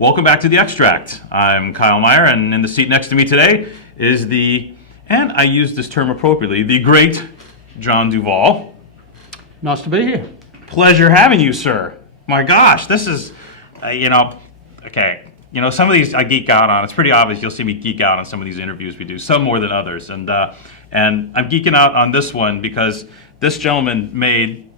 Welcome back to The Extract. I'm Kyle Meyer, and in the seat next to me today is and I use this term appropriately, the great John Duval. Nice to be here. Pleasure having you, sir. My gosh, this is, okay. Some of these I geek out on. It's pretty obvious you'll see me geek out on some of these interviews we do, some more than others. And I'm geeking out on this one because this gentleman made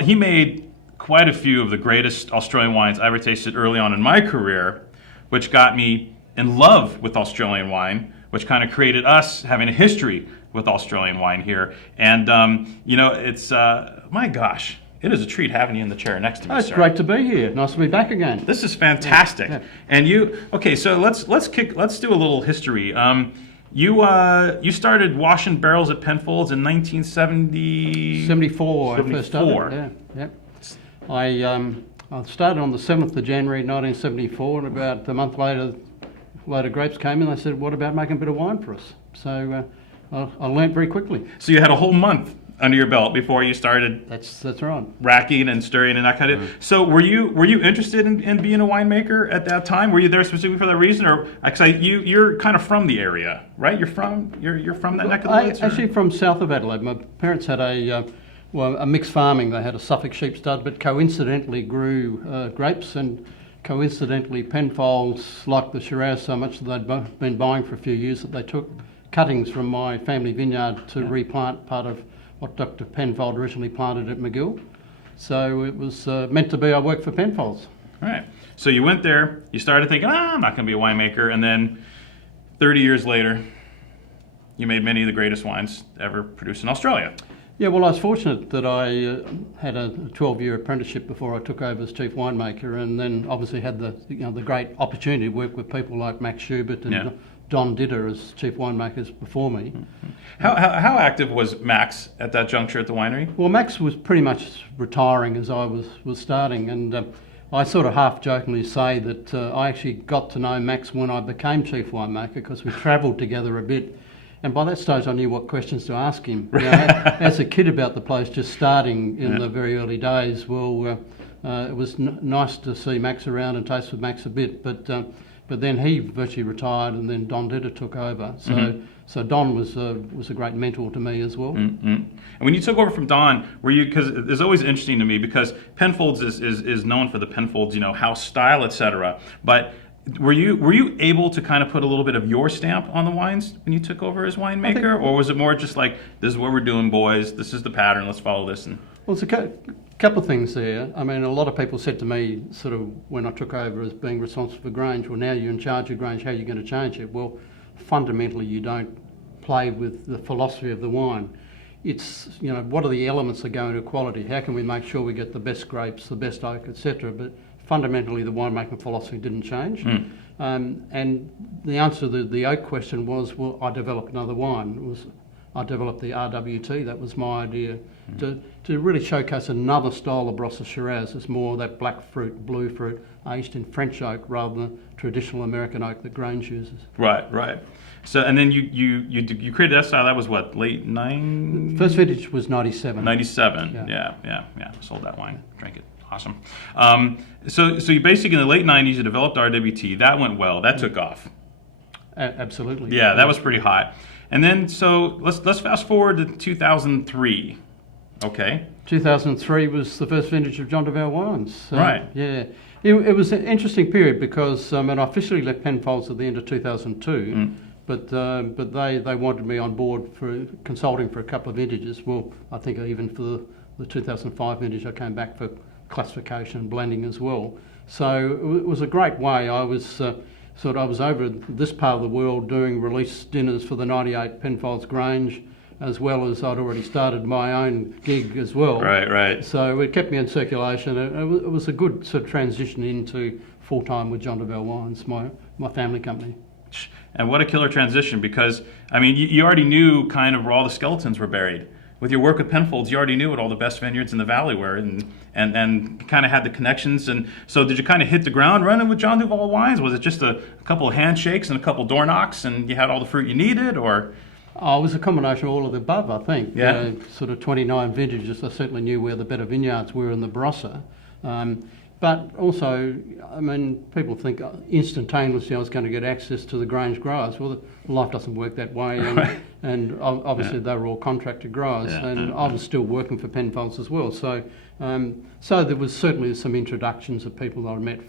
he made quite a few of the greatest Australian wines I ever tasted early on in my career, which got me in love with Australian wine, which kind of created us having a history with Australian wine here. And, it's, my gosh, it is a treat having you in the chair next to me, It's sir. great to be here. Nice to be back again. This is fantastic. Yeah. And so let's do a little history. You started washing barrels at Penfolds in 1970... 74, I first started. Yeah. I started on the 7th of January 1974, and about a month later, a load of grapes came in. They said, what about making a bit of wine for us? So I learnt very quickly. So you had a whole month under your belt before you started. That's right. Racking and stirring and that kind of. So were you interested in being a winemaker at that time? Were you there specifically for that reason, or you're kind of from the area, right? You're from that neck of the woods. Actually, from south of Adelaide. My parents had a mixed farming. They had a Suffolk sheep stud, but coincidentally grew grapes, and coincidentally Penfolds liked the Shiraz so much that they'd been buying for a few years that they took cuttings from my family vineyard to replant part of what Dr. Penfold originally planted at McGill. So it was meant to be I worked for Penfolds. All right. So you went there, you started thinking, I'm not going to be a winemaker, and then 30 years later, you made many of the greatest wines ever produced in Australia. Yeah, well, I was fortunate that I had a 12-year apprenticeship before I took over as chief winemaker, and then obviously had the great opportunity to work with people like Max Schubert and Don Ditter as chief winemakers before me. How active was Max at that juncture at the winery? Well, Max was pretty much retiring as I was starting, and I sort of half-jokingly say that I actually got to know Max when I became chief winemaker because we travelled together a bit. And by that stage, I knew what questions to ask him. As a kid about the place, just starting in the very early days, it was nice to see Max around and taste with Max a bit. But then he virtually retired, and then Don Ditter took over. So Don was a great mentor to me as well. Mm-hmm. And when you took over from Don, because it's always interesting to me because Penfolds is known for the Penfolds, house style, etc. But were you able to kind of put a little bit of your stamp on the wines when you took over as winemaker, or was it more just like, this is what we're doing, boys, this is the pattern, let's follow this? Well, it's a couple of things there. I mean, a lot of people said to me sort of when I took over as being responsible for Grange, well, now you're in charge of Grange, how are you going to change it? Well, fundamentally you don't play with the philosophy of the wine. It's, what are the elements that go into quality? How can we make sure we get the best grapes, the best oak, etc.? But fundamentally, the winemaking philosophy didn't change. And the answer to the oak question was, well, I developed another wine. I developed the RWT. That was my idea, to really showcase another style of Barossa Shiraz. It's more that black fruit, blue fruit, aged in French oak rather than traditional American oak that Grange uses. Right. So, and then you created that style. That was what, late First vintage was 97. 97. Yeah. Sold that wine, drank it. Awesome. So you basically in the late 90s you developed RWT. That went well. That took off. Absolutely. Yeah, that was pretty hot. And then so let's fast forward to 2003. Okay. 2003 was the first vintage of John Duval wines. Right. Yeah. It was an interesting period because I officially left Penfolds at the end of 2002. But they wanted me on board for consulting for a couple of vintages. Well, I think even for the 2005 vintage, I came back for classification and blending as well. So it was a great way. I was over this part of the world doing release dinners for the 98 Penfolds Grange, as well as I'd already started my own gig as well. Right. So it kept me in circulation. It was a good sort of transition into full-time with John Duval Wines, my family company. And what a killer transition, because, you already knew kind of where all the skeletons were buried. With your work with Penfolds, you already knew what all the best vineyards in the valley were, and kind of had the connections. And so, did you kind of hit the ground running with John Duval wines? Was it just a couple of handshakes and a couple of door knocks, and you had all the fruit you needed, or? Oh, it was a combination of all of the above, I think. Yeah. Sort of 29 vintages. I certainly knew where the better vineyards were in the Barossa. But also, I mean, people think instantaneously I was going to get access to the Grange growers. Well, life doesn't work that way, and obviously they were all contracted growers, and I was still working for Penfolds as well. So, so there was certainly some introductions of people that I met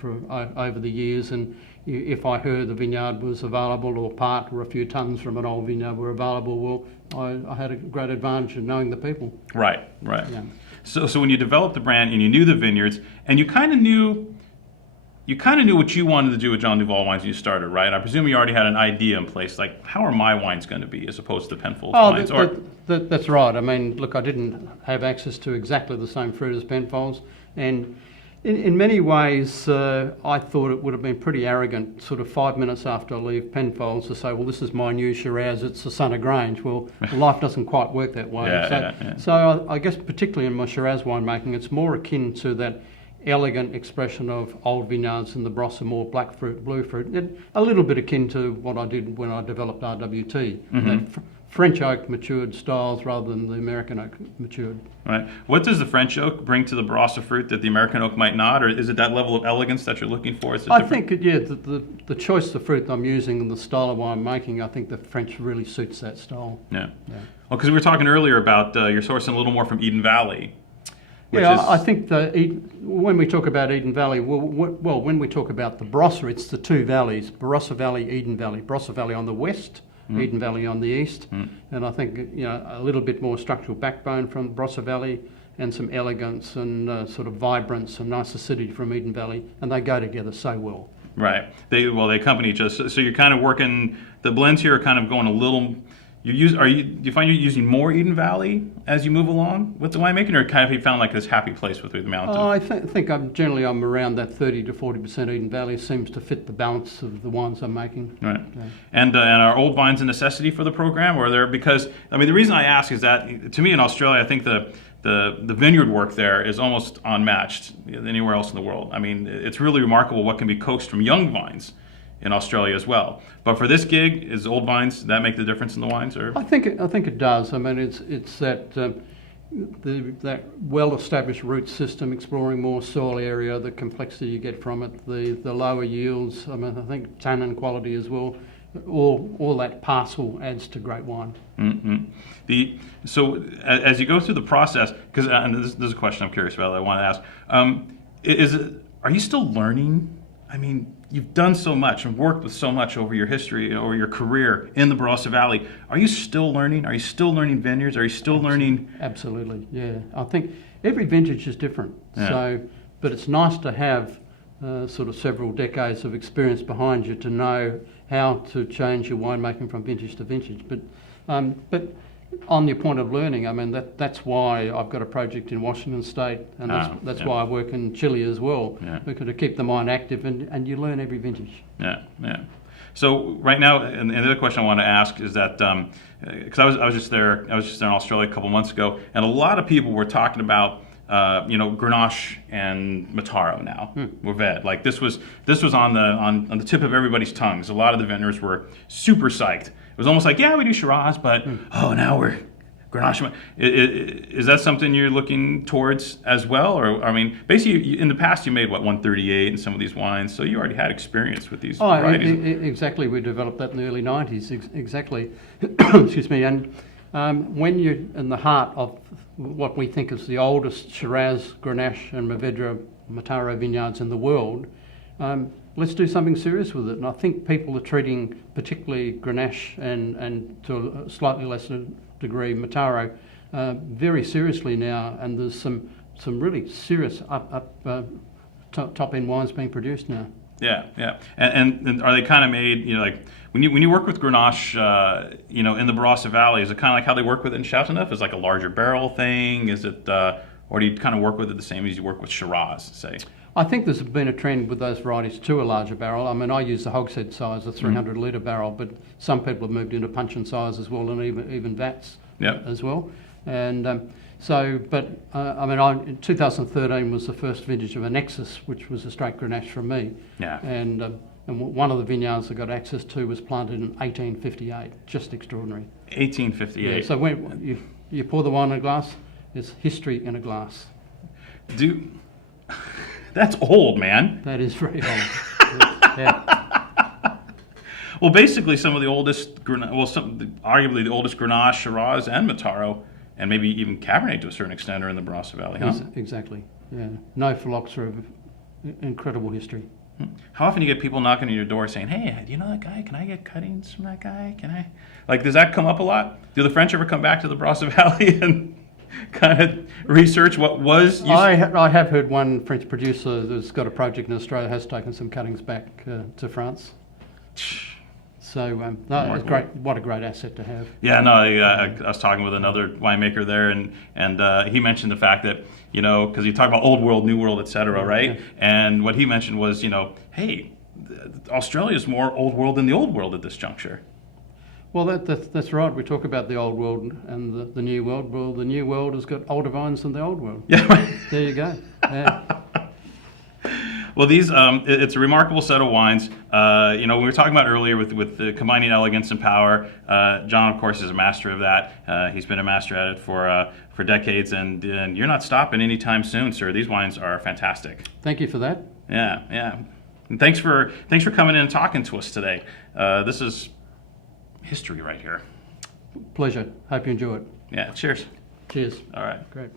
over the years, and if I heard the vineyard was available, or part or a few tons from an old vineyard were available, well, I had a great advantage of knowing the people. Right. Yeah. So when you developed the brand and you knew the vineyards and you kind of knew what you wanted to do with John Duval wines when you started, right? I presume you already had an idea in place, like how are my wines going to be as opposed to Penfolds wines? That's right. I mean, look, I didn't have access to exactly the same fruit as Penfolds, and in many ways, I thought it would have been pretty arrogant, sort of 5 minutes after I leave Penfolds, to say, well, this is my new Shiraz, it's the son of Grange. Well, life doesn't quite work that way. So I guess particularly in my Shiraz winemaking, it's more akin to that elegant expression of old vineyards in the Barossa, more black fruit, blue fruit, and a little bit akin to what I did when I developed RWT. That French oak matured styles rather than the American oak matured. Right. What does the French oak bring to the Barossa fruit that the American oak might not, or is it that level of elegance that you're looking for? I think, the choice of fruit I'm using and the style of wine I'm making, I think the French really suits that style. Yeah. Well, because we were talking earlier about you're sourcing a little more from Eden Valley. I think when we talk about Eden Valley, well, when we talk about the Barossa, it's the two valleys, Barossa Valley, Eden Valley. Barossa Valley on the west, Eden Valley on the east, and I think a little bit more structural backbone from Barossa Valley and some elegance and sort of vibrance and nice acidity from Eden Valley, and they go together so well. Right. They accompany each other. So you're kind of working, the blends here are kind of going a little. Do you find you're using more Eden Valley as you move along with the winemaking, or kind of you found like this happy place with the mountain? I think I'm around that 30 to 40% Eden Valley. Seems to fit the balance of the wines I'm making. Right. Yeah. And are old vines a necessity for the program, or because I mean the reason I ask is that to me in Australia I think the vineyard work there is almost unmatched anywhere else in the world. I mean it's really remarkable what can be coaxed from young vines in Australia as well. But for this gig, is old vines, does that make the difference in the wines? Or I think it does. I mean, it's that that well-established root system, exploring more soil area, the complexity you get from it, the lower yields. I mean, I think tannin quality as well. All that parcel adds to great wine. Mm-hmm. So as you go through the process, because this is a question I'm curious about that I want to ask. Are you still learning? I mean, you've done so much and worked with so much over your history or your career in the Barossa Valley. Are you still learning? Are you still learning vineyards? Are you still learning? Absolutely, yeah. I think every vintage is different. Yeah. So, but it's nice to have sort of several decades of experience behind you to know how to change your winemaking from vintage to vintage. But on your point of learning, I mean that's why I've got a project in Washington State, and that's why I work in Chile as well. Yeah. Because to keep the mind active, and you learn every vintage. Yeah. So right now, and the other question I want to ask is that because I was just there in Australia a couple months ago, and a lot of people were talking about Grenache and Mataro now, Mourvèdre. Like this was on the tip of everybody's tongues. A lot of the vendors were super psyched. It was almost like, yeah, we do Shiraz, but now we're Grenache. Is that something you're looking towards as well? Or I mean, basically, in the past you made 138 in some of these wines, so you already had experience with these varieties. Exactly. We developed that in the early 90s. Exactly. Excuse me. And when you're in the heart of what we think is the oldest Shiraz, Grenache, and Mourvèdre Mataro vineyards in the world, let's do something serious with it. And I think people are treating particularly Grenache and to a slightly lesser degree Mataro very seriously now, and there's some really serious top end wines being produced now. Yeah. And are they kind of made, like when you work with Grenache, in the Barossa Valley, is it kind of like how they work with it in Chateauneuf? Is it like a larger barrel thing? Is it, or do you kind of work with it the same as you work with Shiraz, say? I think there's been a trend with those varieties to a larger barrel. I mean, I use the hogshead size, a 300 litre barrel, but some people have moved into puncheon size as well, and even vats as well. And in 2013 was the first vintage of a Nexus, which was a straight Grenache from me. Yeah. And one of the vineyards I got access to was planted in 1858. Just extraordinary. 1858. Yeah, so when you pour the wine in a glass, it's history in a glass. That's old, man. That is very old. Yeah. Well, basically, some of the oldest, arguably the oldest Grenache, Shiraz, and Mataro, and maybe even Cabernet to a certain extent, are in the Barossa Valley, huh? Exactly. Yeah. No phylloxera of incredible history. How often do you get people knocking on your door saying, "Hey, do you know that guy? Can I get cuttings from that guy? Can I?" Like, does that come up a lot? Do the French ever come back to the Barossa Valley and kind of research what was? I have heard one French producer that's got a project in Australia has taken some cuttings back to France. So no, it's great. What a great asset to have. Yeah, no, I was talking with another winemaker there, and he mentioned the fact that, because you talk about old world, new world, et cetera, right? Yeah. And what he mentioned was, hey, Australia is more old world than the old world at this juncture. Well, that's right. We talk about the old world and the new world. Well, the new world has got older vines than the old world. Yeah. There you go. Yeah. Well, these it's a remarkable set of wines. We were talking about earlier with the combining elegance and power. John, of course, is a master of that. He's been a master at it for decades, and you're not stopping anytime soon, sir. These wines are fantastic. Thank you for that. Yeah, yeah. And thanks for coming in and talking to us today. This is history right here. Pleasure. Hope you enjoy it. Yeah. Cheers. Cheers. All right. Great.